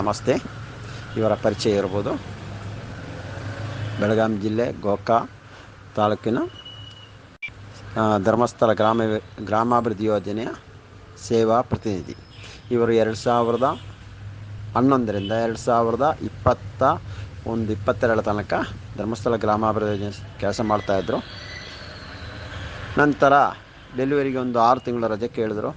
ನಮಸ್ತೆ. ಇವರ ಪರಿಚಯ ಇರ್ಬೋದು. ಬೆಳಗಾಂ ಜಿಲ್ಲೆ, ಗೋಕಾ ತಾಲೂಕಿನ ಧರ್ಮಸ್ಥಳ ಗ್ರಾಮ, ಗ್ರಾಮಾಭಿವೃದ್ಧಿ ಯೋಜನೆಯ ಸೇವಾ ಪ್ರತಿನಿಧಿ. ಇವರು ಎರಡು ಸಾವಿರದ ಹನ್ನೊಂದರಿಂದ ಎರಡು ಸಾವಿರದ ಇಪ್ಪತ್ತ ಒಂದು ಇಪ್ಪತ್ತೆರಡರ ತನಕ ಧರ್ಮಸ್ಥಳ ಗ್ರಾಮಾಭಿವೃದ್ಧಿ ಯೋಜನೆ ಕೆಲಸ ಮಾಡ್ತಾಯಿದ್ರು ನಂತರ ಡೆಲಿವರಿಗೆ ಒಂದು ಆರು ತಿಂಗಳ ರಜೆ ಕೇಳಿದ್ರು.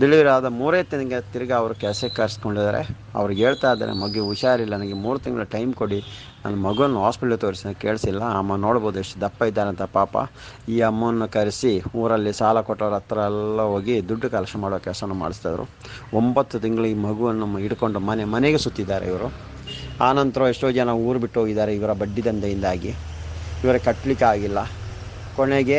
ಡೆಲಿವರಿ ಆದ ಮೂರೇ ತಿಂಗಳಿಗೆ ತಿರ್ಗಿ ಅವರು ಕೆಲಸ ಕರೆಸ್ಕೊಂಡಿದ್ದಾರೆ. ಅವ್ರಿಗೆ ಹೇಳ್ತಾ ಇದ್ದಾರೆ ಮಗು ಹುಷಾರಿಲ್ಲ, ನನಗೆ ಮೂರು ತಿಂಗಳು ಟೈಮ್ ಕೊಡಿ. ನನ್ನ ಮಗುವನ್ನು ಹಾಸ್ಪಿಟ್ಲಿಗೆ ತೋರಿಸಿ ಕೇಳಿಸಿಲ್ಲ. ಅಮ್ಮ ನೋಡ್ಬೋದು ಎಷ್ಟು ದಪ್ಪ ಇದ್ದಾನಂತ ಪಾಪ. ಈ ಅಮ್ಮನ ಕರೆಸಿ ಊರಲ್ಲಿ ಸಾಲ ಕೊಟ್ಟವ್ರ ಹತ್ರ ಎಲ್ಲ ಹೋಗಿ ದುಡ್ಡು ಕಲೆಕ್ಷನ್ ಮಾಡೋ ಕೆಲಸನ ಮಾಡಿಸ್ತಾಯಿದ್ರು ಒಂಬತ್ತು ತಿಂಗಳು ಈ ಮಗುವನ್ನು ಹಿಡ್ಕೊಂಡು ಮನೆ, ಮನೆಗೆ ಸುತ್ತಿದ್ದಾರೆ ಇವರು. ಆನಂತರ ಎಷ್ಟೋ ಜನ ಊರು ಬಿಟ್ಟು ಹೋಗಿದ್ದಾರೆ, ಇವರ ಬಡ್ಡಿ ದಂಧೆಯಿಂದಾಗಿ. ಇವರ ಕಟ್ಟಲಿಕ್ಕೆ ಆಗಿಲ್ಲ ಕೊನೆಗೆ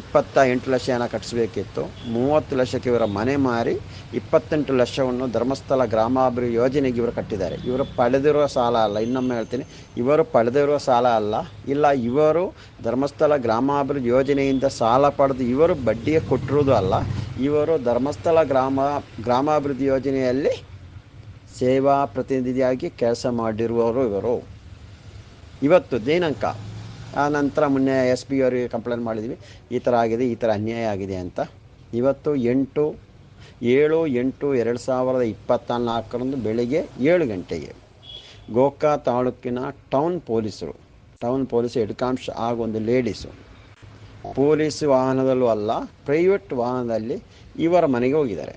ಇಪ್ಪತ್ತ ಎಂಟು ಲಕ್ಷ ಹಣ ಕಟ್ಟಿಸ್ಬೇಕಿತ್ತು ಮೂವತ್ತು ಲಕ್ಷಕ್ಕೆ ಇವರ ಮನೆ ಮಾರಿ ಇಪ್ಪತ್ತೆಂಟು ಲಕ್ಷವನ್ನು ಧರ್ಮಸ್ಥಳ ಗ್ರಾಮಾಭಿವೃದ್ಧಿ ಯೋಜನೆಗೆ ಇವರು ಕಟ್ಟಿದ್ದಾರೆ. ಇವರು ಪಡೆದಿರುವ ಸಾಲ ಅಲ್ಲ. ಇನ್ನೊಮ್ಮೆ ಹೇಳ್ತೀನಿ. ಇವರು ಪಡೆದಿರುವ ಸಾಲ ಅಲ್ಲ. ಇಲ್ಲ, ಇವರು ಧರ್ಮಸ್ಥಳ ಗ್ರಾಮಾಭಿವೃದ್ಧಿ ಯೋಜನೆಯಿಂದ ಸಾಲ ಪಡೆದು ಇವರು ಬಡ್ಡಿಗೆ ಕೊಟ್ಟಿರೋದು ಅಲ್ಲ. ಇವರು ಧರ್ಮಸ್ಥಳ ಗ್ರಾಮ, ಗ್ರಾಮಾಭಿವೃದ್ಧಿ ಯೋಜನೆಯಲ್ಲಿ ಸೇವಾ ಪ್ರತಿನಿಧಿಯಾಗಿ ಕೆಲಸ ಮಾಡಿರುವವರು ಇವರು. ಇವತ್ತು ದಿನಾಂಕ ಆ ನಂತರ ಮೊನ್ನೆ ಎಸ್ ಪಿ ಅವರಿಗೆ ಕಂಪ್ಲೇಂಟ್ ಮಾಡಿದ್ವಿ. ಈ ಥರ ಆಗಿದೆ, ಈ ಥರ ಅನ್ಯಾಯ ಆಗಿದೆ ಅಂತ. ಇವತ್ತು ಎಂಟು, ಏಳು, ಎಂಟು, ಎರಡು ಸಾವಿರದ ಇಪ್ಪತ್ತ ನಾಲ್ಕರಂದು ಬೆಳಿಗ್ಗೆ ಏಳು ಗಂಟೆಗೆ ಗೋಕಾ ತಾಲೂಕಿನ ಟೌನ್ ಪೊಲೀಸರು, ಟೌನ್ ಪೊಲೀಸ್ ಎಡ್ಕಾಂಶ ಆಗೊಂದು ಒಂದು ಲೇಡೀಸು ಪೊಲೀಸ್ ವಾಹನದಲ್ಲೂ ಅಲ್ಲ, ಪ್ರೈವೇಟ್ ವಾಹನದಲ್ಲಿ ಇವರ ಮನೆಗೆ ಹೋಗಿದ್ದಾರೆ.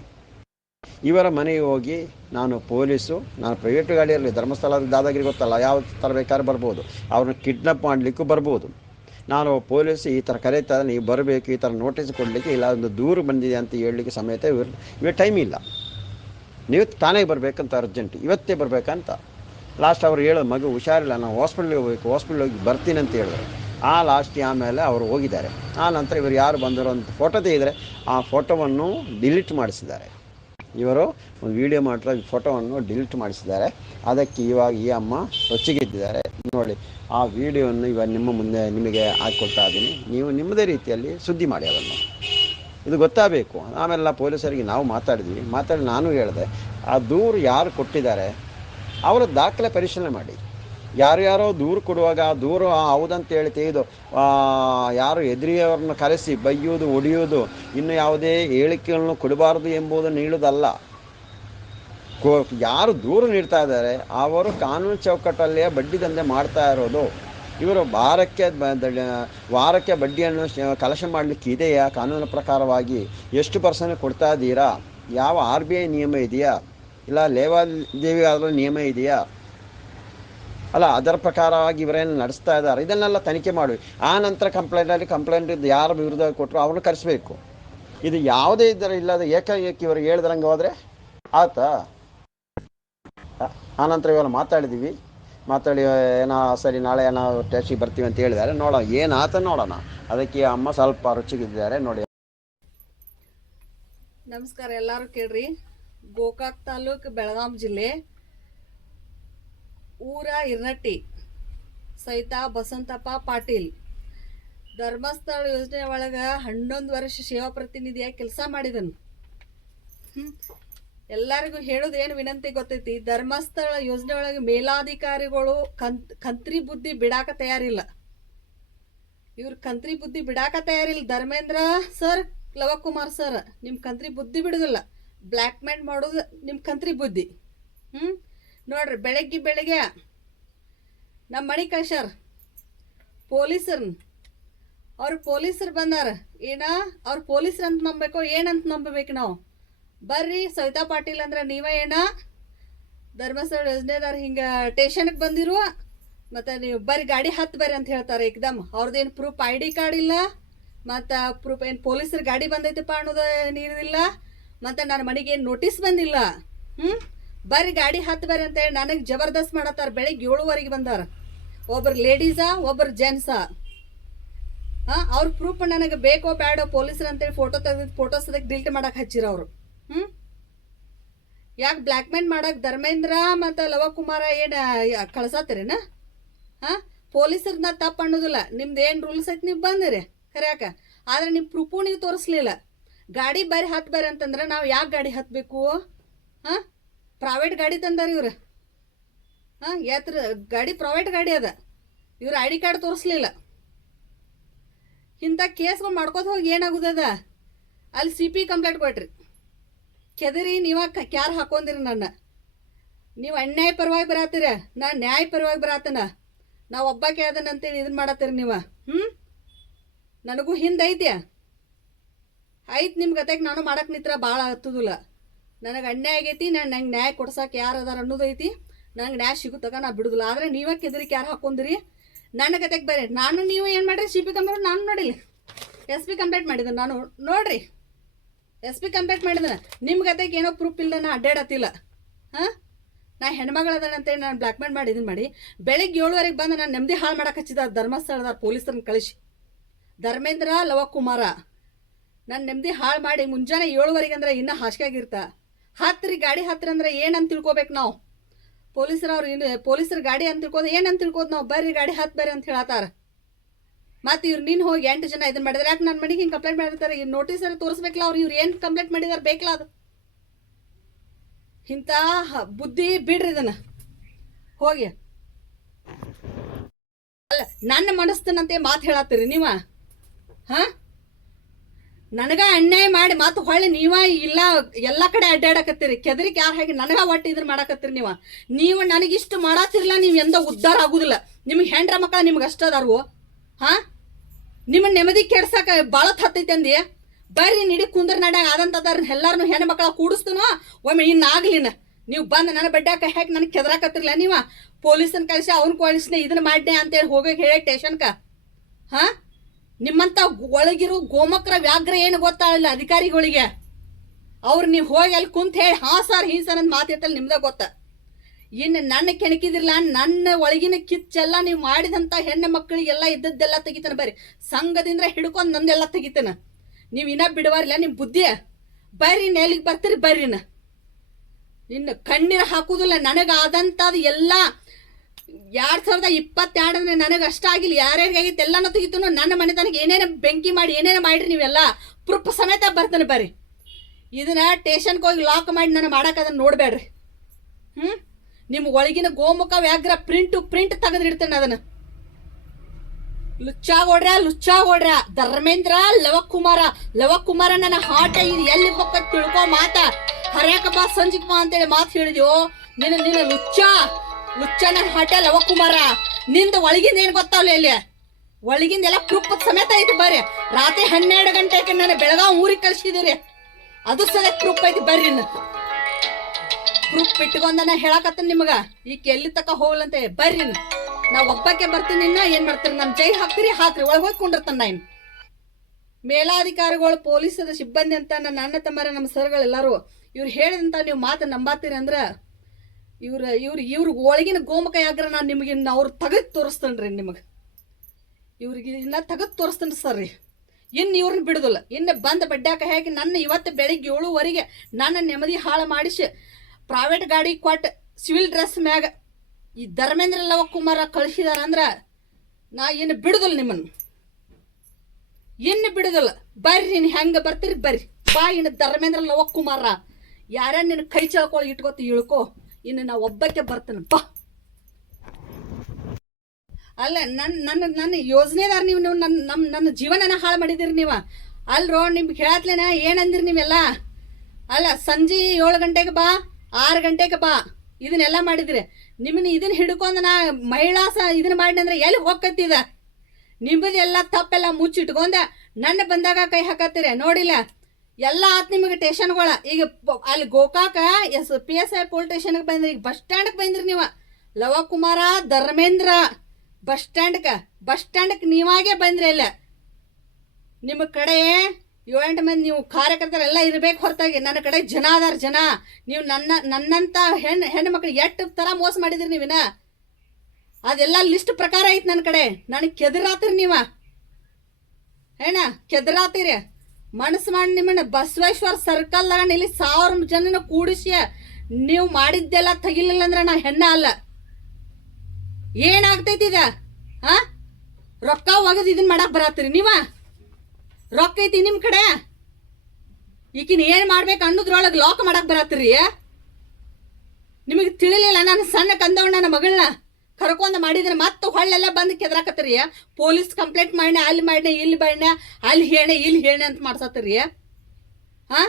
ಇವರ ಮನೆಗೆ ಹೋಗಿ ನಾನು ಪೊಲೀಸು, ನಾನು ಪ್ರೈವೇಟ್ ಗಾಡಿಯಲ್ಲಿ ಧರ್ಮಸ್ಥಳ ದಾದಾಗಿರಿ ಗೊತ್ತಲ್ಲ, ಯಾವ ಥರ ಬೇಕಾದ್ರೆ ಬರ್ಬೋದು. ಅವ್ರನ್ನ ಕಿಡ್ನಾಪ್ ಮಾಡಲಿಕ್ಕೂ ಬರ್ಬೋದು. ನಾನು ಪೊಲೀಸ್ ಈ ಥರ ಕರೀತಾ ನೀವು ಬರಬೇಕು, ಈ ಥರ ನೋಟಿಸ್ ಕೊಡಲಿಕ್ಕೆ ಇಲ್ಲ, ಒಂದು ದೂರು ಬಂದಿದೆ ಅಂತ ಹೇಳಲಿಕ್ಕೆ ಸಮೇತ ಇವರು ಟೈಮ್ ಇಲ್ಲ. ನೀವು ತಾನೇ ಬರಬೇಕಂತ ಅರ್ಜೆಂಟ್ ಇವತ್ತೇ ಬರಬೇಕಂತ. ಲಾಸ್ಟ್ ಅವ್ರು ಹೇಳೋ ಮಗು ಹುಷಾರಿಲ್ಲ, ನಾನು ಹಾಸ್ಪಿಟ್ಲಿಗೆ ಹೋಗ್ಬೇಕು ಹಾಸ್ಪಿಟ್ಲಿಗೆ ಹೋಗಿ ಬರ್ತೀನಿ ಅಂತ ಹೇಳಿದ್ರು. ಆ ಲಾಸ್ಟ್ ಆಮೇಲೆ ಅವರು ಹೋಗಿದ್ದಾರೆ. ಆ ನಂತರ ಇವರು ಯಾರು ಬಂದರು ಅಂತ ಫೋಟೋ ತೆಗೆದರೆ ಆ ಫೋಟೋವನ್ನು ಡಿಲೀಟ್ ಮಾಡಿಸಿದ್ದಾರೆ. ಇವರು ಒಂದು ವಿಡಿಯೋ ಮಾಡಿರೋ ಫೋಟೋವನ್ನು ಡಿಲೀಟ್ ಮಾಡಿಸಿದ್ದಾರೆ. ಅದಕ್ಕೆ ಇವಾಗ ಈ ಅಮ್ಮ ರೊಚ್ಚಿಗೆದ್ದಿದ್ದಾರೆ. ನೋಡಿ, ಆ ವಿಡಿಯೋವನ್ನು ಇವಾಗ ನಿಮ್ಮ ಮುಂದೆ ನಿಮಗೆ ಹಾಕ್ಕೊಡ್ತಾ ಇದ್ದೀನಿ. ನೀವು ನಿಮ್ಮದೇ ರೀತಿಯಲ್ಲಿ ಸುದ್ದಿ ಮಾಡಿ ಅದನ್ನು. ಇದು ಗೊತ್ತಾಗಬೇಕು. ಆಮೇಲೆ ಪೊಲೀಸರಿಗೆ ನಾವು ಮಾತಾಡಿದ್ವಿ. ಮಾತಾಡಿ ನಾನು ಹೇಳಿದೆ, ಆ ದೂರು ಯಾರು ಕೊಟ್ಟಿದ್ದಾರೆ, ಅವರ ದಾಖಲೆ ಪರಿಶೀಲನೆ ಮಾಡಿ. ಯಾರು ಯಾರೋ ದೂರು ಕೊಡುವಾಗ ದೂರು ಹೌದಂತ ಹೌದಂತೇಳಿ ತೆಗೆದು ಯಾರು ಎದುರಿಯವ್ರನ್ನ ಕರೆಸಿ ಬೈಯೋದು ಒಡೆಯುವುದು ಇನ್ನು ಯಾವುದೇ ಹೇಳಿಕೆಗಳನ್ನು ಕೊಡಬಾರದು ಎಂಬುದು ನೀಡುವುದಲ್ಲ. ಕೋ, ಯಾರು ದೂರು ನೀಡ್ತಾ ಇದ್ದಾರೆ, ಅವರು ಕಾನೂನು ಚೌಕಟ್ಟಲ್ಲೇ ಬಡ್ಡಿ ದಂಧೆ ಮಾಡ್ತಾ ಇರೋದು. ಇವರು ವಾರಕ್ಕೆ ವಾರಕ್ಕೆ ಬಡ್ಡಿಯನ್ನು ಕಲೆಕ್ಷನ್ ಮಾಡಲಿಕ್ಕೆ ಇದೆಯಾ? ಕಾನೂನು ಪ್ರಕಾರವಾಗಿ ಎಷ್ಟು ಪರ್ಸೆಂಟ್ ಕೊಡ್ತಾ ಇದ್ದೀರಾ? ಯಾವ ಆರ್ ಬಿ ಐ ನಿಯಮ ಇದೆಯಾ? ಇಲ್ಲ ಲೇವಾದೇವಿ ಆದರೂ ನಿಯಮ ಇದೆಯಾ? ಅಲ್ಲ, ಅದರ ಪ್ರಕಾರವಾಗಿ ಇವರೇನು ನಡೆಸ್ತಾ ಇದ್ದಾರೆ, ಇದನ್ನೆಲ್ಲ ತನಿಖೆ ಮಾಡಿ. ಆ ನಂತರ ಕಂಪ್ಲೇಂಟಲ್ಲಿ ಕಂಪ್ಲೇಂಟ್ ಇದ್ದು ಯಾರ ವಿರುದ್ಧ ಕೊಟ್ಟರು ಅವ್ರನ್ನ ಕರೆಸಬೇಕು. ಇದು ಯಾವುದೇ ಇದ್ದರೆ ಇಲ್ಲದ ಏಕಾಏಕಿ ಇವರು ಹೇಳ್ದಂಗೆ ಹೋದರೆ ಆತಾ. ಆ- ಆ ನಂತರ ಇವೆಲ್ಲ ಮಾತಾಡಿದ್ದೀವಿ ಮಾತಾಡಿ ಏನೋ, ಸರಿ, ನಾಳೆ ಏನೋ ಟೆಸ್ಟಿಗೆ ಬರ್ತೀವಿ ಅಂತ ಹೇಳಿದ್ದಾರೆ. ನೋಡೋಣ ಏನಾತ ನೋಡೋಣ. ಅದಕ್ಕೆ ಅಮ್ಮ ಸ್ವಲ್ಪ ರುಚಿಗಿದ್ದಾರೆ, ನೋಡಿ. ನಮಸ್ಕಾರ, ಎಲ್ಲರೂ ಕೇಳ್ರಿ. ಗೋಕಾಕ್ ತಾಲೂಕ್ ಬೆಳಗಾಂ ಜಿಲ್ಲೆ ಊರ ಇರ್ನಟ್ಟಿ ಸಹಿತ ಬಸಂತಪ್ಪ ಪಾಟೀಲ್. ಧರ್ಮಸ್ಥಳ ಯೋಜನೆ ಒಳಗೆ ಹನ್ನೊಂದು ವರ್ಷ ಸೇವಾ ಪ್ರತಿನಿಧಿಯಾಗಿ ಕೆಲಸ ಮಾಡಿದನು. ಎಲ್ಲರಿಗೂ ಹೇಳೋದು ಏನು ವಿನಂತಿ ಗೊತ್ತೈತಿ, ಧರ್ಮಸ್ಥಳ ಯೋಜನೆ ಒಳಗೆ ಮೇಲಾಧಿಕಾರಿಗಳು ಕಂತ್ ಕಂತ್ರಿ ಬುದ್ಧಿ ಬಿಡಾಕ ತಯಾರಿಲ್ಲ. ಇವ್ರ ಕಂತ್ರಿ ಬುದ್ಧಿ ಬಿಡಾಕ ತಯಾರಿಲ್ಲ. ಧರ್ಮೇಂದ್ರ ಸರ್, ಲವಕುಮಾರ್ ಸರ್ ನಿಮ್ಮ ಕಂತ್ರಿ ಬುದ್ಧಿ ಬಿಡುದಿಲ್ಲ. ಬ್ಲ್ಯಾಕ್ ಮೇಲ್ ಮಾಡೋದು ನಿಮ್ಮ ಕಂತ್ರಿ ಬುದ್ಧಿ. ಹ್ಞೂ ನೋಡ್ರಿ, ಬೆಳಗ್ಗೆ ಬೆಳಗ್ಗೆ ನಮ್ಮ ಮಣಿ ಕಳ್ಸ್ಯಾರ. ಪೊಲೀಸರ್ನ. ಅವ್ರು ಪೊಲೀಸರು ಬಂದಾರ. ಏನ, ಅವ್ರು ಪೊಲೀಸರು ಅಂತ ನಂಬಬೇಕು ಏನಂತ ನಂಬಬೇಕು ನಾವು? ಬರ್ರಿ, ಸವಿತಾ ಪಾಟೀಲ್ ಅಂದ್ರೆ ನೀವೇ ಏನ? ಧರ್ಮಸ್ಥಳ ಯೋಜನೆದಾರ ಹಿಂಗೆ ಸ್ಟೇಷನ್ಗೆ ಬಂದಿರು. ಮತ್ತು ನೀವು ಬರ್ರಿ, ಗಾಡಿ ಹತ್ತು ಬರ್ರಿ ಅಂತ ಹೇಳ್ತಾರೆ ಏಕ್ದಮ್ ಅವ್ರದ್ದೇನು ಪ್ರೂಫ್ ಐ ಡಿ ಕಾರ್ಡ್ ಇಲ್ಲ. ಮತ್ತು ಪ್ರೂಫ್ ಏನು ಪೊಲೀಸರು ಗಾಡಿ ಬಂದೈತಪ್ಪ ಅನ್ನೋದು ಏನಿಲ್ಲ ಮತ್ತು ನನ್ನ ಮನೆಗೆ ಏನು ನೋಟಿಸ್ ಬಂದಿಲ್ಲ. ಹ್ಞೂ ಬರ್ರಿ ಗಾಡಿ ಹತ್ತು ಬರ್ರಿ ಅಂತೇಳಿ ನನಗೆ ಜಬರ್ದಸ್ತ್ ಮಾಡತ್ತಾರ. ಬೆಳಿಗ್ಗೆ ಏಳುವರೆಗೆ ಬಂದಾರ. ಒಬ್ಬರು ಲೇಡೀಸಾ ಒಬ್ಬರು ಜೆಂಟ್ಸಾ. ಹಾಂ, ಅವ್ರ ಪ್ರೂಫ್ ನನಗೆ ಬೇಕೋ ಬೇಡೋ ಪೊಲೀಸರು ಅಂತೇಳಿ ಫೋಟೋ ತೆಗೆದು ಫೋಟೋಸ್ ಅದಕ್ಕೆ ಡಿಲ್ಟ್ ಮಾಡಕ್ಕೆ ಹಚ್ಚಿರ ಅವರು. ಹ್ಞೂ ಯಾಕೆ ಬ್ಲ್ಯಾಕ್ ಮೇಲ್ ಮಾಡಕ್ಕೆ ಧರ್ಮೇಂದ್ರ ಮತ್ತು ಲವಕುಮಾರ ಏನು ಕಳ್ಸತ್ತೀರೇನ? ಹಾಂ ಪೊಲೀಸರನ್ನ ತಪ್ಪು ಅನ್ನೋದಿಲ್ಲ. ನಿಮ್ದು ಏನು ರೂಲ್ಸ್ ಐತಿ ನೀವು ಬಂದಿರಿ. ಕರೆಯಾಕ? ಆದ್ರೆ ನಿಮ್ಮ ಪ್ರೂಫು ನೀವು ತೋರಿಸ್ಲಿಲ್ಲ. ಗಾಡಿ ಬರ್ರಿ ಹತ್ತು ಬರ್ರಿ ಅಂತಂದ್ರೆ ನಾವು ಯಾಕೆ ಗಾಡಿ ಹತ್ತಬೇಕು ಹಾಂ? ಪ್ರೈವೇಟ್ ಗಾಡಿ ತಂದಾರ ಇವ್ರು. ಹಾಂ, ಯಾತ್ರ ಗಾಡಿ ಪ್ರೈವೇಟ್ ಗಾಡಿ ಅದ. ಇವ್ರು ಐ ಡಿ ಕಾರ್ಡ್ ತೋರಿಸ್ಲಿಲ್ಲ. ಇಂಥ ಕೇಸ್ಗಳು ಮಾಡ್ಕೋತ ಹೋಗಿ ಏನಾಗುದದ ಅಲ್ಲಿ ಸಿ ಪಿ ಕಂಪ್ಲೇಂಟ್ ಕೊಟ್ರಿ. ಕೆದರಿ, ನೀವ ಕ್ಯಾರ್ ಹಾಕೊಂದಿರಿ ನನ್ನ. ನೀವು ಅನ್ಯಾಯ ಪರವಾಗಿ ಬರತ್ತೀರ ನಾ ನ್ಯಾಯ ಪರವಾಗಿ ಬರತ್ತನ ನಾ ಒಬ್ಬಾಕೆ ಅಂತೇಳಿ ಇದನ್ನ ಮಾಡತ್ತೀರಿ ನೀವು. ಹ್ಞೂ ನನಗೂ ಹಿಂದೆ ಐತ್ಯಾ? ಐತೆ ನಿಮ್ಮ ಗತೆಗೆ ನಾನು ಮಾಡಕ್ಕೆ ನಿತ್ರ ಭಾಳ ಹತ್ತುದಿಲ್ಲ. ನನಗೆ ಅನ್ಯಾಯ ಆಗೈತಿ, ನಾನು ನಂಗೆ ನ್ಯಾಯ ಕೊಡ್ಸಕ್ಕೆ ಯಾರು ಅದಾರ ಅನ್ನೋದೈತಿ ನಂಗೆ ನ್ಯಾಯ ಸಿಗುತ್ತಾಗ ನಾ ಬಿಡುದಿಲ್ಲ. ಆದರೆ ನೀವೇ ಕೆದರಿಕೆ ಯಾರು ಹಾಕೊಂಡಿರಿ ನನ್ನ ಗತೆಗೆ ಬೇರೆ. ನಾನು ನೀವು ಏನು ಮಾಡ್ರಿ? ಸಿ ಪಿ ಕಂಪ್ಲೇಂಟ್ ನಾನು ನೋಡಿಲ್ಲ ಎಸ್ ಪಿ ಕಂಪ್ಲೇಂಟ್ ಮಾಡಿದ್ದೆ ನಾನು. ನೋಡ್ರಿ. ಎಸ್ ಪಿ ಕಂಪ್ಲೇಂಟ್ ಮಾಡಿದ್ದೆ ನಿಮ್ಮ ಗತೆಗೆ ಏನೋ ಪ್ರೂಫ್ ಇಲ್ಲ, ನಾ ಅಡ್ಡಾಡತ್ತಿಲ್ಲ. ಹಾಂ? ನಾ ಹೆಣ್ಮಗಳದಾನ ಅಂತೇಳಿ ನಾನು ಬ್ಲ್ಯಾಕ್ ಮೇಲ್ ಮಾಡಿ ಇದನ್ನು ಮಾಡಿ. ಬೆಳಿಗ್ಗೆ ಏಳುವರೆಗೆ ಬಂದು ನಾನು ನೆಮ್ಮದಿ ಹಾಳು ಮಾಡಕ್ಕೆ ಹಚ್ಚಿದ ಧರ್ಮಸ್ಥಳದ ಪೊಲೀಸರನ್ನು ಕಳಿಸಿ. ಧರ್ಮೇಂದ್ರ ಲವಕುಮಾರ. ನಾನು ನೆಮ್ಮದಿ ಹಾಳು ಮಾಡಿ ಮುಂಜಾನೆ ಏಳುವರೆಗೆ ಅಂದ್ರೆ ಇನ್ನೂ ಹಾಸಿಗೆಯಾಗಿರ್ತ ಹತ್ರಿ ಗಾಡಿ ಹತ್ರ ಅಂದ್ರೆ ಏನಂತ ತಿಳ್ಕೊಬೇಕು ನಾವು? ಪೊಲೀಸರು ಅವ್ರು ಇನ್ನು ಪೊಲೀಸರ ಗಾಡಿ ಅಂತ ತಿಳ್ಕೋದು ಏನಂತ ತಿಳ್ಕೋದು ನಾವು? ಬರ್ರಿ ಗಾಡಿ ಹತ್ತು ಬರ್ರಿ ಅಂತ ಹೇಳತ್ತಾರ. ಮತ್ತು ಇವ್ರು ನೀನು ಹೋಗಿ ಎಂಟು ಜನ ಇದನ್ನ ಮಾಡಿದ್ರೆ. ಯಾಕೆ ನನ್ನ ಮನೆಗೆ ಹಿಂಗೆ ಕಂಪ್ಲೇಂಟ್ ಮಾಡಿರ್ತಾರೆ? ಇವ್ರು ನೋಟಿಸಲ್ಲಿ ತೋರಿಸ್ಬೇಕಲ್ಲ ಅವ್ರು, ಇವ್ರು ಏನು ಕಂಪ್ಲೇಂಟ್ ಮಾಡಿದಾರೆ ಬೇಕಲ್ಲ ಅದು? ಇಂಥ ಬುದ್ಧಿ ಬಿಡ್ರಿ ಇದನ್ನ. ಹೋಗಿ. ಅಲ್ಲ, ನನ್ನ ಮನಸ್ತನಂತೆ ಮಾತು ಹೇಳತ್ತೀರಿ ನೀವ? ಹಾ? ನನಗ ಅನ್ಯಾಯ ಮಾಡಿ ಮಾತು ಹೊಳ್ಳಿ, ನೀವ ಇಲ್ಲ, ಎಲ್ಲ ಕಡೆ ಅಡ್ಡಾಡಕತ್ತೀರಿ. ಕೆದರಿಕೆ ಯಾರು ಹಾಗೆ ನನಗ ಒಟ್ಟು ಇದ್ರ ಮಾಡಾಕತ್ತೀರಿ ನೀವ? ನೀವು ನನಗಿಷ್ಟು ಮಾಡಾತಿರ್ಲ, ನೀವು ಎಂದ ಉದ್ಧಾರ ಆಗುದಿಲ್ಲ. ನಿಮ್ಗೆ ಹೆಂಡ್ರ ಮಕ್ಕಳ ನಿಮ್ಗೆ ಅಷ್ಟ ಅದಾರು ಹಾ? ನಿಮ್ಮ ನೆಮ್ಮದಿ ಕೆಡ್ಸಕ ಭಾಳ ಹತ್ತೈತೆ ಅಂದಿ? ಬರ್ರಿ ನಿಡಿ, ಕುಂದ್ರ ನಡ್ಯಾಗ ಆದಂತದಾರ ಎಲ್ಲಾರನು ಹೆಣ್ಣು ಮಕ್ಕಳ ಕೂಡಿಸ್ತನೋ? ಒಮ್ಮೆ ಇನ್ನಾಗ್ಲಿನ ನೀವು ಬಂದು ನನ್ನ ಬೆಡ್ಡಾಕ ಹೇಗೆ ನನಗೆ ಕೆದರಾಕತ್ತಿರ್ಲ ನೀವ? ಪೊಲೀಸನ್ ಕಳಿಸಿ ಅವ್ನ ಕಳಿಸ್ನೆ ಇದನ್ನ ಮಾಡ್ನೆ ಅಂತೇಳಿ ಹೋಗಕ್ಕೆ ಹೇಳಿ ಸ್ಟೇಷನ್ಕ. ಹಾ? ನಿಮ್ಮಂತ ಒಳಗಿರೋ ಗೋಮಕ್ರ ವ್ಯಾಘ್ರ ಏನು ಗೊತ್ತಾಗಲ್ಲ ಅಧಿಕಾರಿಗಳಿಗೆ? ಅವ್ರು ನೀವು ಹೋಗಿ ಅಲ್ಲಿ ಕುಂತ ಹೇಳಿ, ಹಾ ಸರ್, ಹೀ ಸರ್ ಅಂತ ಮಾತಿರ್ತಲ್ಲ ನಿಮ್ದ ಗೊತ್ತ? ಇನ್ನು ನನ್ನ ಕೆಣಕಿದಿರ್ಲ, ನನ್ನ ಒಳಗಿನ ಕಿಚ್ಚೆಲ್ಲ ನೀವು ಮಾಡಿದಂಥ ಹೆಣ್ಣು ಮಕ್ಕಳಿಗೆಲ್ಲ ಇದ್ದದ್ದೆಲ್ಲ ತೆಗಿತಾನೆ ಬರ್ರಿ. ಸಂಘದಿಂದ ಹಿಡ್ಕೊಂಡು ನಂದೆಲ್ಲ ತೆಗಿತಾನೆ. ನೀವು ಇನ್ನೂ ಬಿಡವಾರಿಲ್ಲ ನಿಮ್ಮ ಬುದ್ಧಿ? ಬರ್ರಿ ನೆಲಿಗೆ ಬರ್ತೀರಿ, ಬರ್ರಿನ. ಇನ್ನು ಕಣ್ಣೀರು ಹಾಕೋದಿಲ್ಲ ನನಗಾದಂಥದ್ದು ಎಲ್ಲ ಎರಡ್ ಸಾವಿರದ ಇಪ್ಪತ್ತೆರಡನೇ ನನಗೆ ಅಷ್ಟಾಗಿಲ್ಲ ಯಾರ್ಯಾರಿಗೆ ಆಗೈತೆ ಎಲ್ಲಾನು ತೆಗಿತು ನನ್ನ ಮನೆತನಕ್ಕೆ ಏನೇನು ಬೆಂಕಿ ಮಾಡಿ, ಏನೇನು ಮಾಡಿರಿ ನೀವೆಲ್ಲ? ಪ್ರೂಫ್ ಸಮೇತ ಬರ್ತಾನೆ ಬರ್ರಿ. ಇದನ್ನ ಟೇಷನ್ಗೆ ಹೋಗಿ ಲಾಕ್ ಮಾಡಿ ನಾನು ಮಾಡಕ್ಕೆ ಅದನ್ನ ನೋಡಬೇಡ್ರಿ ಹ್ಞೂ ನಿಮ್ಮ ಒಳಗಿನ ಗೋಮುಖ, ವ್ಯಾಘ್ರ ಪ್ರಿಂಟು ಪ್ರಿಂಟ್ ತೆಗೆದಿಡ್ತೇನೆ ಅದನ್ನ. ಲುಚ್ಚಾ ಹೊಡ್ರ ಧರ್ಮೇಂದ್ರ, ಲವಕುಮಾರ. ಲವಕುಮಾರ ನನ್ನ ಹಾಟ ಇದು ಎಲ್ಲಿ ಪಕ್ಕ ತಿಳ್ಕೊ ಮಾತ? ಹರ್ಯಾಕ ಬಾ ಸಂಜಿಕ್ ಅಂತೇಳಿ ಮಾತು ಹೇಳಿದ್ಯೋ? ನಿನ್ನ ನಿನ್ನ ಲುಚ್ಚ! ಲುಚ್ಚ ಹೋಟೆಲ್ ಹಾಟ ಲವಕುಮಾರ ನಿಂದ ಒಳಗಿಂದ ಏನ್ ಗೊತ್ತಾವಲ್ಲ ಇಲ್ಲಿ? ಒಳಗಿಂದ ಎಲ್ಲ ಪ್ರೂಫ್ ಸಮೇತ ಐತಿ ಬರ್ರಿ. ರಾತ್ರಿ ಹನ್ನೆರಡು ಗಂಟೆಗೆ ನಾನು ಬೆಳಗಾವ್ ಊರಿಗೆ ಕಳ್ಸಿದಿರಿ. ಅದು ಸದ ಕೃಪ್ ಐತಿ ಬರ್ರಿ ಕೃಪ್ ಇಟ್ಕೊಂಡ ನಾ ಹೇಳಕತ್ತ ನಿಮಗ. ಈಗ ಎಲ್ಲಿ ತಕ ಹೋಗ್ಲಂತ? ಬರ್ರಿ. ನಾ ಒಬ್ಬಕ್ಕೆ ಬರ್ತೀನಿ ಇನ್ನ. ಏನ್ ಮಾಡ್ತೀರಿ? ನಮ್ ಜೈ ಹಾಕ್ತೀರಿ? ಹಾಕ್ರಿ. ಒಳಗೆ ಹೋಗಿ ನಾ ಇನ್ನು. ಮೇಲಾಧಿಕಾರಿಗಳು ಪೊಲೀಸರ ಸಿಬ್ಬಂದಿ ಅಂತ ನನ್ನ ಅಣ್ಣ ತಮ್ಮರ, ನಮ್ಮ ಸರ್ಗಳೆಲ್ಲರೂ, ಇವ್ರು ಹೇಳಿದಂತ ನೀವು ಮಾತು ನಂಬಾತೀರಿ ಅಂದ್ರ ಇವ್ರ ಇವ್ರ ಇವ್ರ ಒಳಗಿನ ಗೋಮಕ ನಾನು ನಿಮಗೆ ಅವ್ರು ತೆಗೆದು ತೋರಿಸ್ತೇನ್ರಿ ನಿಮಗೆ. ಇವ್ರಿಗೆ ಇನ್ನ ತೆಗೆದು ತೋರಿಸ್ತೇನೆ ಸರ್ ರೀ ಇನ್ನು ಇವ್ರನ್ನ ಬಿಡುದಿಲ್ಲ. ಇನ್ನು ಬಂದ ಬಡ್ಡ್ಯಾಕ ಹೇಗೆ ನನ್ನ ಇವತ್ತು ಬೆಳಿಗ್ಗೆ ಏಳುವರೆಗೆ ನನ್ನ ನೆಮ್ಮದಿ ಹಾಳು ಮಾಡಿಸಿ ಪ್ರೈವೇಟ್ ಗಾಡಿ ಕೊಟ್ಟು ಸಿವಿಲ್ ಡ್ರೆಸ್ ಮ್ಯಾಗ ಈ ಧರ್ಮೇಂದ್ರ ಲವಕುಮಾರ ಕಳಿಸಿದಾರ ಅಂದ್ರೆ ನಾ ಇನ್ನು ಬಿಡುದಿಲ್ಲ ನಿಮ್ಮನ್ನು. ಇನ್ನು ಬಿಡುದಿಲ್ಲ. ಬರ್ರಿ ನೀನು ಹೆಂಗೆ ಬರ್ತೀರಿ ಬರ್ರಿ. ಬಾ ಇನ್ನು ಧರ್ಮೇಂದ್ರ ಲವಕುಮಾರ. ಯಾರ್ಯಾರು ನಿನ್ನ ಕೈ ಚಳ್ಕೊಳ್ಳಿ ಇಟ್ಕೋತಿ ಇಳ್ಕೋ. ಇನ್ನು ನಾ ಒಬ್ಬಕ್ಕೆ ಬರ್ತೇನಪ್ಪ. ಅಲ್ಲ ನನ್ನ ನನ್ನ ನನ್ನ ಯೋಜನೆದಾರ ನೀವು ನೀವು ನನ್ನ ನಮ್ಮ ನನ್ನ ಜೀವನನ ಹಾಳು ಮಾಡಿದಿರಿ ನೀವು. ಅಲ್ರೋ, ನಿಮ್ಗೆ ಹೇಳತ್ಲೇನ, ಏನಂದಿರಿ ನೀವೆಲ್ಲ? ಅಲ್ಲ, ಸಂಜೆ ಏಳು ಗಂಟೆಗೆ ಬಾ, ಆರು ಗಂಟೆಗೆ ಬಾ, ಇದನ್ನೆಲ್ಲ ಮಾಡಿದ್ರಿ. ನಿಮ್ಮನ್ನ ಇದನ್ನ ಹಿಡ್ಕೊಂಡು ನಾ ಮಹಿಳಾ ಸ ಇದನ್ನ ಮಾಡಿ ಅಂದ್ರೆ ಎಲ್ಲಿ ಹೋಗ್ಕತ್ತಿದ? ನಿಮ್ಮದೆಲ್ಲ ತಪ್ಪೆಲ್ಲ ಮುಚ್ಚಿಟ್ಕೊಂಡ ನನ್ನ ಬಂದಾಗ ಕೈ ಹಾಕತ್ತೀರಿ? ನೋಡಿಲ್ಲ? ಎಲ್ಲ ಆತ್ ನಿಮಗೆ ಟೇಷನ್ಗಳ ಈಗ ಅಲ್ಲಿ Gokak S P S I police ಸ್ಟೇಷನ್ಗೆ ಬಂದ್ರಿ, ಈಗ ಬಸ್ ಸ್ಟ್ಯಾಂಡ್ಗೆ ಬಂದ್ರಿ ನೀವು. ಲವಕುಮಾರ, ಧರ್ಮೇಂದ್ರ ಬಸ್ ಸ್ಟ್ಯಾಂಡ್ಗೆ ಬಸ್ ಸ್ಟ್ಯಾಂಡ್ಗೆ ನೀವಾಗೆ ಬಂದ್ರಿ ಅಲ್ಲ. ನಿಮ್ಮ ಕಡೆ ಏಳೆಂಟು ಮಂದಿ ನೀವು ಕಾರ್ಯಕರ್ತರೆಲ್ಲ ಇರ್ಬೇಕು ಹೊರತಾಗಿ. ನನ್ನ ಕಡೆ ಜನ ಅದಾರ ಜನ. ನೀವು ನನ್ನ, ನನ್ನಂತ ಹೆಣ್ಣು ಹೆಣ್ಣು ಮಕ್ಳು ಎಷ್ಟು ಥರ ಮೋಸ ಮಾಡಿದ್ರಿ ನೀವಿನ? ಅದೆಲ್ಲ ಲಿಸ್ಟ್ ಪ್ರಕಾರ ಐತೆ ನನ್ನ ಕಡೆ. ನನಗೆ ಕೆದರಾತಿರಿ ನೀವ. ಹೇಣ ಕೆದರಾತೀರಿ. ಮನಸ್ಸು ಮಾಡಿ ನಿಮ್ಮನ್ನ ಬಸವೇಶ್ವರ ಸರ್ಕಲ್ದಾಗ ಇಲ್ಲಿ ಸಾವಿರ ಜನನ ಕೂಡಿಸಿ ನೀವು ಮಾಡಿದ್ದೆಲ್ಲ ತೆಗಿಲಿಲ್ಲ ಅಂದ್ರೆ ನಾ ಹೆಣ್ಣ ಅಲ್ಲ. ಏನಾಗ್ತೈತಿ ಇದ ಹಾ ರೊಕ್ಕ ಒಗದ್ ಇದನ್ನ ಮಾಡಕ್ ಬರತ್ತೀರಿ ನೀವ? ರೊಕ್ಕ ಐತಿ ನಿಮ್ಮ ಕಡೆ? ಈಕಿನ ಏನು ಮಾಡ್ಬೇಕು ಅನ್ನೋದ್ರೊಳಗೆ ಲಾಕ್ ಮಾಡಕ್ ಬರತ್ತೀರಿ ನಿಮಗೆ ತಿಳಿಲಿಲ್ಲ ನಾನು ಸಣ್ಣ ಕಂದವಣ್ಣ ನನ್ನ ಮಗಳನ್ನ. ಕರ್ಕೊಂಡ್ ಮಾಡಿದ್ರೆ ಮತ್ತೆ ಹೊಳ್ಳೆಲ್ಲ ಬಂದು ಕೆದ್ರಾಕತ್ತೀರಿ? ಪೊಲೀಸ್ ಕಂಪ್ಲೇಂಟ್ ಮಾಡಿನ, ಅಲ್ಲಿ ಮಾಡಿನ, ಇಲ್ಲಿ ಮಾಡಿ ಅಲ್ಲಿ ಹೇಣೆ ಇಲ್ಲಿ ಹೇಣೆ ಅಂತ ಮಾಡ್ಸತ್ತೀರಿ? ಹಾ?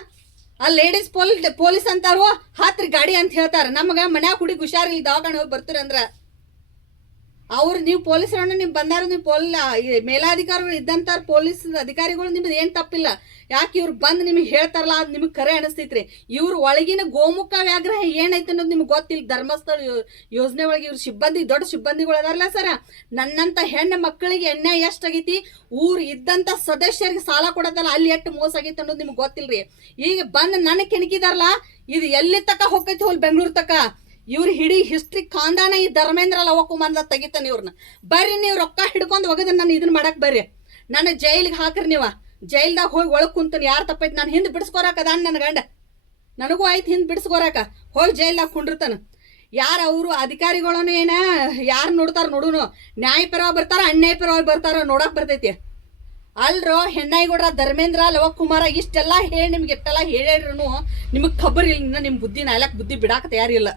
ಅಲ್ಲಿ ಲೇಡೀಸ್ ಪೊಲೀಸ್ ಪೊಲೀಸ್ ಅಂತಾರೋ ಹತ್ರ ಗಾಡಿ ಅಂತ ಹೇಳ್ತಾರೆ. ನಮಗ ಮನ್ಯಾಗ ಹುಡುಗಿ ಹುಷಾರಿಲ್ಲ ದವಾಖಾನೆ ಹೋಗಿ ಬರ್ತೀರಿ ಅಂದ್ರ ಅವ್ರು ನೀವು ಪೊಲೀಸರನ್ನ ನೀವು ಬಂದಾರ ನೀವು ಪೊಲ್ ಮೇಲಾಧಿಕಾರಿಗಳು ಇದ್ದಂತ ಪೊಲೀಸ್ ಅಧಿಕಾರಿಗಳು ನಿಮ್ದು ಏನು ತಪ್ಪಿಲ್ಲ. ಯಾಕೆ ಇವ್ರು ಬಂದು ನಿಮಗೆ ಹೇಳ್ತಾರಲ್ಲ, ಅದು ನಿಮಗೆ ಕರೆ ಅನಿಸ್ತೈತ್ರಿ. ಇವ್ರ ಒಳಗಿನ ಗೋಮುಖ ವ್ಯಾಗ್ರಹ ಏನೈತೆ ಅನ್ನೋದು ನಿಮ್ಗೆ ಗೊತ್ತಿಲ್ಲ. ಧರ್ಮಸ್ಥಳ ಯೋಜನೆ ಒಳಗೆ ಇವ್ರ ಸಿಬ್ಬಂದಿ, ದೊಡ್ಡ ಸಿಬ್ಬಂದಿಗಳು ಅದಾರಲ್ಲ ಸರ. ನನ್ನಂತ ಹೆಣ್ಣು ಮಕ್ಕಳಿಗೆ ಎಣ್ಣೆ ಎಷ್ಟಾಗೈತಿ ಊರು ಇದ್ದಂತ ಸದಸ್ಯರಿಗೆ ಸಾಲ ಕೊಡೋದಲ್ಲ, ಅಲ್ಲಿ ಎಷ್ಟು ಮೋಸ ಆಗೈತೆ ಅನ್ನೋದು ನಿಮ್ಗೆ ಗೊತ್ತಿಲ್ಲ ರೀ ಈಗ ಬಂದು ನನಗೆ ಕೆಣಕಿದಾರಲ್ಲ ಇದು ಎಲ್ಲಿ ತಕ ಹೋಗೈತಿ ಹೋಲ್ ಬೆಂಗಳೂರು ತಕ? ಇವ್ರ ಹಿಡಿ ಹಿಸ್ಟ್ರಿ ಖಾಂದಾನ ಈ ಧರ್ಮೇಂದ್ರ ಲವಕುಮಾರ್ದ ತೆಗಿತಾನೆ ಇವ್ರನ್ನ ಬರ್ರಿ ನೀವು ರೊಕ್ಕ ಹಿಡ್ಕೊಂಡು ಒಗದ ನಾನು ಇದನ್ನ ಮಾಡಕ್ ಬರ್ರಿ. ನನ್ನ ಜೈಲಿಗೆ ಹಾಕ್ರಿ ನೀವ. ಜೈಲ್ದಾಗ ಹೋಗಿ ಒಳಗೆ ಕುಂತೀನಿ, ಯಾರು ತಪ್ಪೈತಿ? ನಾನು ಹಿಂದೆ ಬಿಡಿಸ್ಕೊರಾಕ ಅದಾನ ನನ್ನ ಗಂಡ. ನನಗೂ ಆಯ್ತು ಹಿಂದೆ ಬಿಡಿಸ್ಕೊರಾಕ. ಹೋಗಿ ಜೈಲ್ದಾಗ ಕುಂಡಿರ್ತಾನ. ಯಾರು ಅವರು ಅಧಿಕಾರಿಗಳನ್ನು ಏನ? ಯಾರು ನೋಡ್ತಾರ ನೋಡುನು? ನ್ಯಾಯಪರವಾಗಿ ಬರ್ತಾರ ಅನ್ಯಾಯಪರವಾಗಿ ಬರ್ತಾರ ನೋಡಕ್ ಬರ್ತೈತಿ. ಅಲ್ರೋ ಹೆಣ್ಣಾಯಿಗೌಡ್ರ ಧರ್ಮೇಂದ್ರ ಲವಕುಮಾರ ಇಷ್ಟೆಲ್ಲ ಹೇಳಿ ನಿಮ್ಗೆ ಎಷ್ಟೆಲ್ಲ ಹೇಳ್ಯಾಡ್ರು ನಿಮಗೆ ಖಬರ್ ಇಲ್ಲ ನಿಮ್ಮ ಬುದ್ಧಿ ನಾಲ್ಕು ಬುದ್ಧಿ ಬಿಡಾಕ ತಯಾರಿಲ್ಲ.